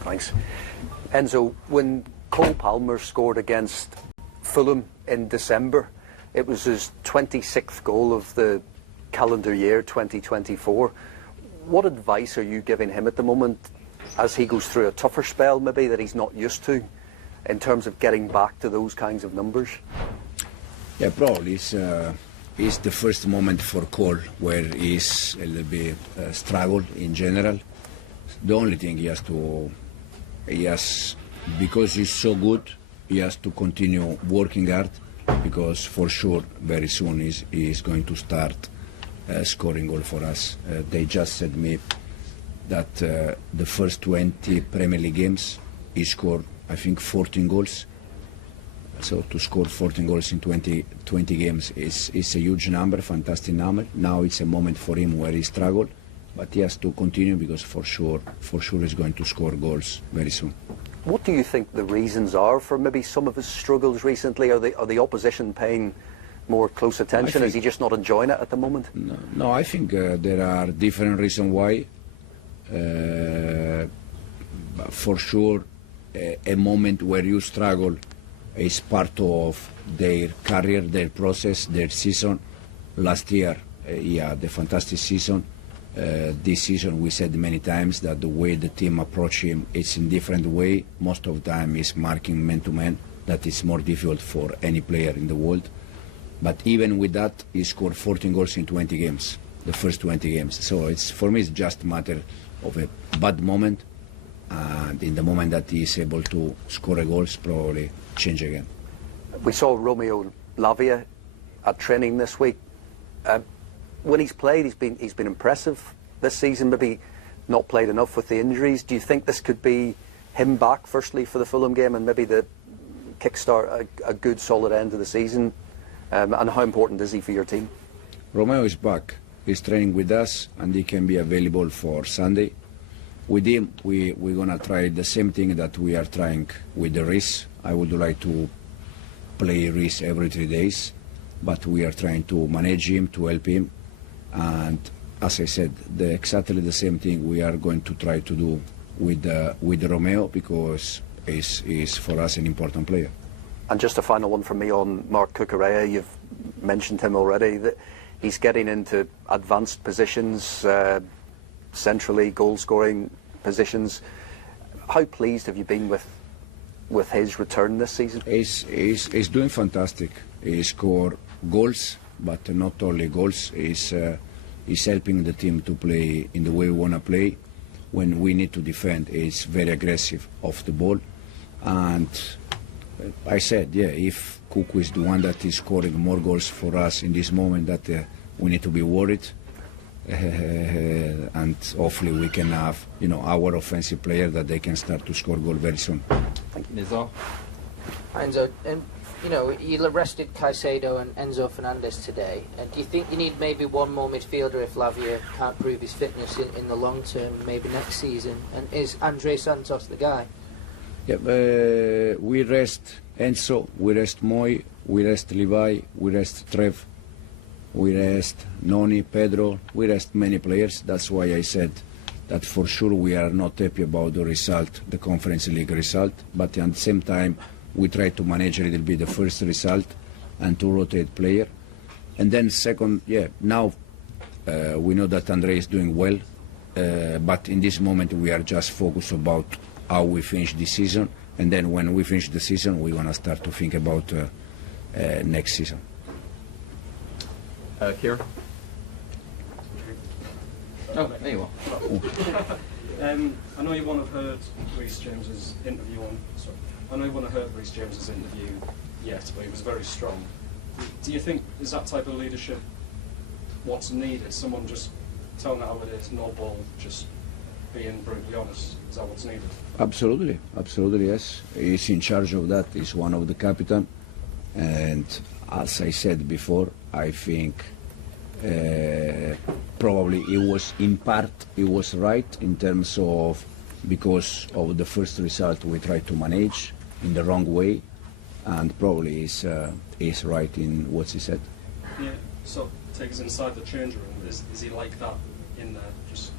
Thanks. Enzo, when Cole Palmer scored against Fulham in December, it was his 26th goal of the calendar year 2024. What advice are you giving him at the moment as he goes through a tougher spell maybe that he's not used to in terms of getting back to those kinds of numbers? Yeah, probably it's the first moment for Cole where he's a little bit struggle in general. The only thing because he's so good, he has to continue working hard, because for sure very soon he's going to start scoring goal for us. They just said me that the first 20 Premier League games he scored, I think, 14 goals. So to score 14 goals in 20 games is a huge number, fantastic number. Now it's a moment for him where he struggled, but he has to continue, because for sure he's going to score goals very soon. What do you think the reasons are for maybe some of his struggles recently? Are the opposition paying more close attention? Is he just not enjoying it at the moment? No, I think there are different reasons why. For sure, a moment where you struggle is part of their career, their process, their season. Last year, he had a fantastic season. This season, we said many times that the way the team approach him is in different way. Most of the time, is marking man-to-man. That is more difficult for any player in the world. But even with that, he scored 14 goals in 20 games, the first 20 games. So for me, it's just a matter of a bad moment. And in the moment that he is able to score a goal, probably change again. We saw Romeo Lavia at training this week. When he's played, he's been impressive this season. Maybe not played enough with the injuries. Do you think this could be him back, firstly, for the Fulham game, and maybe the kickstart a good, solid end of the season? And how important is he for your team? Romeo is back. He's training with us, and he can be available for Sunday. With him, we're going to try the same thing that we are trying with the Reece. I would like to play Reece every 3 days, but we are trying to manage him, to help him. And as I said, exactly the same thing we are going to try to do with Romeo, because he's for us an important player. And just a final one from me on Marc Cucurella. You've mentioned him already, that he's getting into advanced positions, centrally goal-scoring positions. How pleased have you been with his return this season? He's doing fantastic. He scored goals, but not only goals. He's helping the team to play in the way we want to play. When we need to defend, he's very aggressive off the ball. And I said, yeah, if Cucu is the one that is scoring more goals for us in this moment, that we need to be worried. And hopefully we can have, our offensive player that they can start to score goal very soon. Thank you, Enzo. Enzo, you rested Caicedo and Enzo Fernandez today. And do you think you need maybe one more midfielder if Lavia can't prove his fitness in the long term, maybe next season? And is Andre Santos the guy? Yeah, we rest Enzo, we rest Moy, we rest Levi, we rest Trev, we rest Noni, Pedro, we rest many players. That's why I said that for sure we are not happy about the result, the Conference League result, but at the same time we try to manage a little bit the first result and to rotate player. And then second, now we know that Andre is doing well, but in this moment we are just focused about how we finish this season, and then when we finish the season we're going to start to think about next season. Here. Oh, there you are. I know you won't have heard Reece James's interview yet, but it was very strong. Do you think is that type of leadership what's needed? Someone just telling it how it is, no bull, just being brutally honest. Is that what's needed? Absolutely, yes. He's in charge of that. He's one of the captain, and as I said before, I think probably it was in part right in terms of, because of the first result we tried to manage in the wrong way, and probably is right in what he said. Yeah. So take us inside the change room. Is he like that in there? Just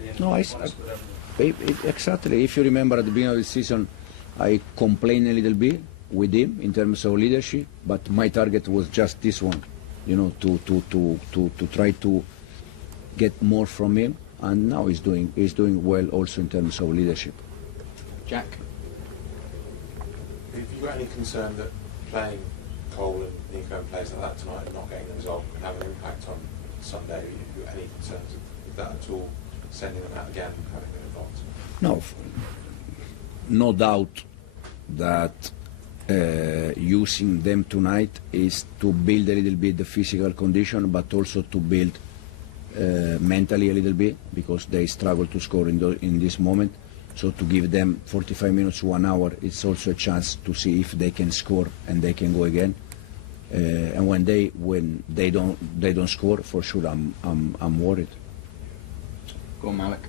being honest with everyone? Exactly. If you remember at the beginning of the season, I complained a little bit with him in terms of leadership, but my target was just this one, to try to get more from him, and now he's doing well also in terms of leadership. Jack? Have you got any concern that playing Cole and Nico and players like that tonight and not getting the result can have an impact on Sunday? Have you got any concerns with that at all, sending them out again, having them involved? No, no doubt that using them tonight is to build a little bit the physical condition, but also to build mentally a little bit, because they struggle to score in this moment. So to give them 45 minutes, 1 hour, it's also a chance to see if they can score and they can go again. And when they don't score, for sure I'm worried. Go on, Malik.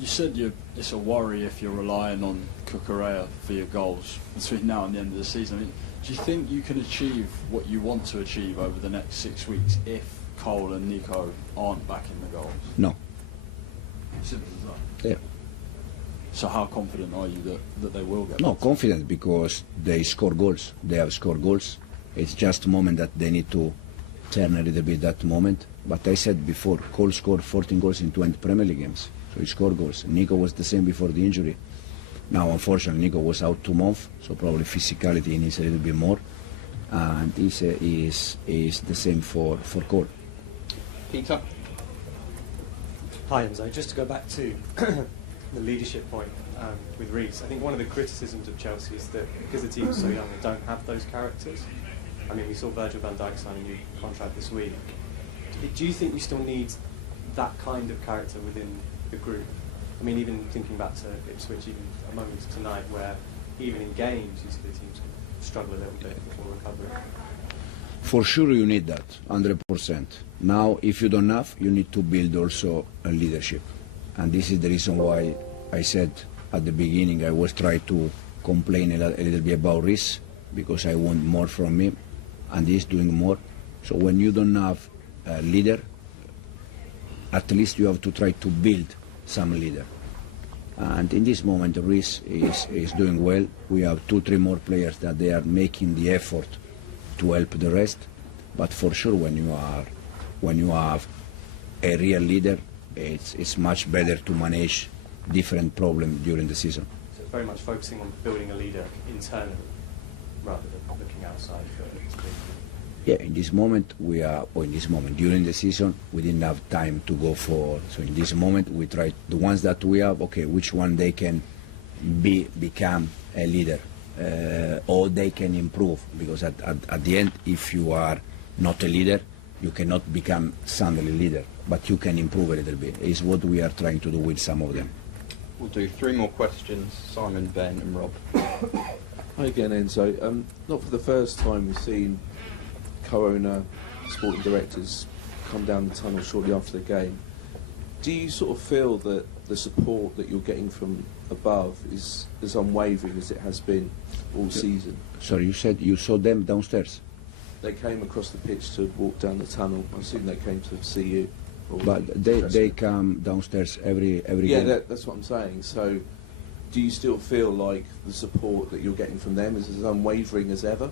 You said it's a worry if you're relying on Cucurella for your goals between now and the end of the season. I mean, do you think you can achieve what you want to achieve over the next 6 weeks if Cole and Nico aren't back in the goals? No. Simple as that. Yeah. So how confident are you that they will get No, back? confident because they score goals. They have scored goals. It's just a moment that they need to turn a little bit that moment. But I said before, Cole scored 14 goals in 20 Premier League games. So he scored goals. Nico was the same before the injury. Now, unfortunately, Nico was out 2 months, so probably physicality he needs a little bit more. And is the same for Cole. Peter? Hi, Enzo. Just to go back to the leadership point with Reece, I think one of the criticisms of Chelsea is that because the team is so young, they don't have those characters. I mean, we saw Virgil van Dijk sign a new contract this week. Do you think we still need that kind of character within the group? I mean, even thinking back to Ipswich, even a moment tonight where even in games you see the teams struggle a little bit before recovering. For sure you need that, 100%. Now, if you don't have, you need to build also a leadership. And this is the reason why I said at the beginning I was trying to complain a little bit about Reece, because I want more from him, and he's doing more. So when you don't have a leader, at least you have to try to build some leader. And in this moment, Reece is doing well. We have 2-3 more players that they are making the effort to help the rest. But for sure, when you have a real leader, it's much better to manage different problems during the season. So it's very much focusing on building a leader internally rather than looking outside for it. Yeah, in this moment during the season we didn't have time to go for. So in this moment we try the ones that we have. Okay, which one they can become a leader, or they can improve. Because at the end, if you are not a leader, you cannot become suddenly leader, but you can improve a little bit. Is what we are trying to do with some of them. We'll do 3 more questions. Simon, Ben and Rob. Hi again, Enzo. Not for the first time we've seen co-owner sporting directors come down the tunnel shortly after the game. Do you sort of feel that the support that you're getting from above is as unwavering as it has been all season? Sorry, you said you saw them downstairs? They came across the pitch to walk down the tunnel. I assume they came to see you. But they come downstairs every yeah, game. that's what I'm saying. So do you still feel like the support that you're getting from them is as unwavering as ever?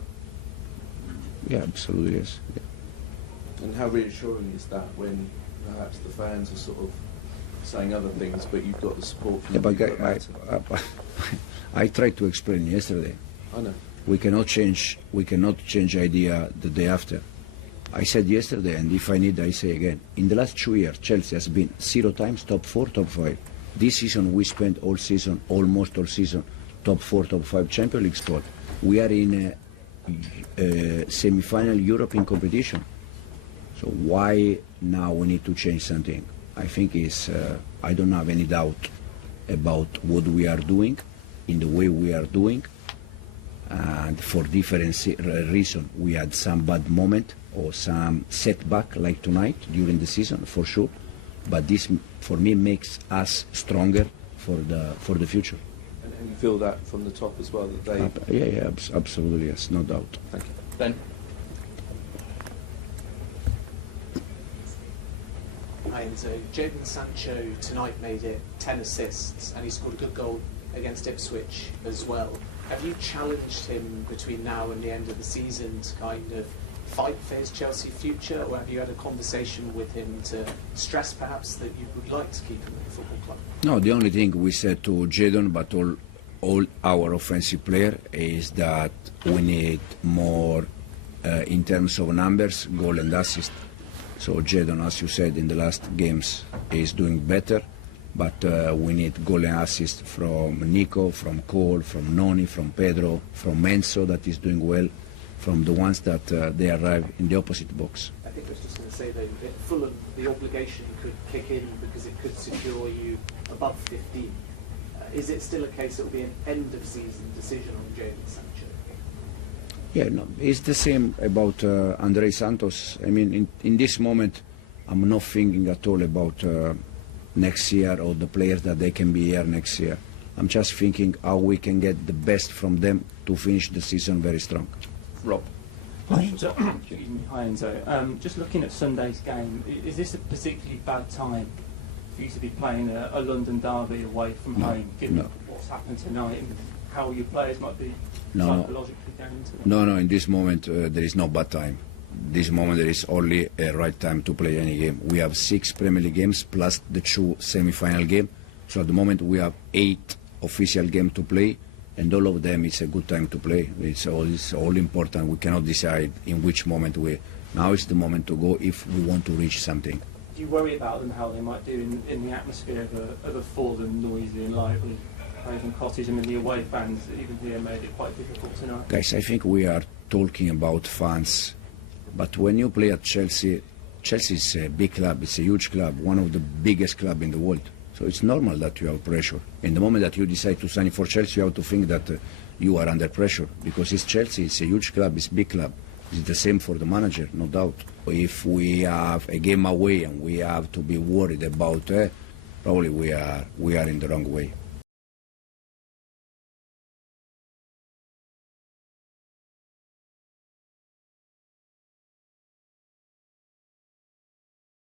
Yeah, absolutely, yes. Yeah. And how reassuring is that when perhaps the fans are sort of saying other things, but you've got the support from Yeah, the but people that matter? I tried to explain yesterday. I know. We cannot change idea the day after. I said yesterday, and if I need, I say again. In the last 2 years, Chelsea has been 0 times top 4, top 5. This season, we spent almost all season, top 4, top 5 Champions League spot. We are in a semi-final European competition. So why now we need to change something? I think I don't have any doubt about what we are doing, in the way we are doing. And for different reasons, we had some bad moment or some setback like tonight during the season, for sure. But this, for me, makes us stronger for the future. And you feel that from the top as well, that they... Yeah, absolutely, yes, no doubt. Thank you. Ben? Hi, Enzo. Jadon Sancho tonight made it 10 assists, and he scored a good goal against Ipswich as well. Have you challenged him between now and the end of the season to kind of fight for his Chelsea future, or have you had a conversation with him to stress perhaps that you would like to keep him at the football club? No, the only thing we said to Jadon, but all our offensive player, is that we need more in terms of numbers, goal and assist. So Jadon, as you said, in the last games is doing better, but we need goal and assist from Nico, from Cole, from Noni, from Pedro, from Enzo that is doing well, from the ones that they arrive in the opposite box. I think I was just going to say that at Fulham, the obligation could kick in because it could secure you above 15. Is it still a case it will be an end-of-season decision on Jadon Sancho? Yeah, no, it's the same about Andrei Santos. I mean, in this moment, I'm not thinking at all about next year or the players that they can be here next year. I'm just thinking how we can get the best from them to finish the season very strong. Rob. Hi Enzo. Excuse me. Hi Enzo. Just looking at Sunday's game, is this a particularly bad time for you to be playing a London derby away from home, given what's happened tonight and how your players might be psychologically going into it? No, in this moment there is no bad time. This moment there is only a right time to play any game. We have 6 Premier League games plus the 2 semi-final games. So at the moment we have 8 official games to play, and all of them it's a good time to play. It's all important. We cannot decide in which moment now is the moment to go if we want to reach something. Do you worry about them, how they might do in the atmosphere of a Fulham, noisy and lively Craven Cottage? I mean, the away fans even here made it quite difficult tonight. Guys, I think we are talking about fans, but when you play at Chelsea, Chelsea is a big club, it's a huge club, one of the biggest clubs in the world. So it's normal that you have pressure. In the moment that you decide to sign for Chelsea, you have to think that you are under pressure, because it's Chelsea, it's a huge club, it's a big club. It's the same for the manager, no doubt. If we have a game away and we have to be worried about probably we are in the wrong way.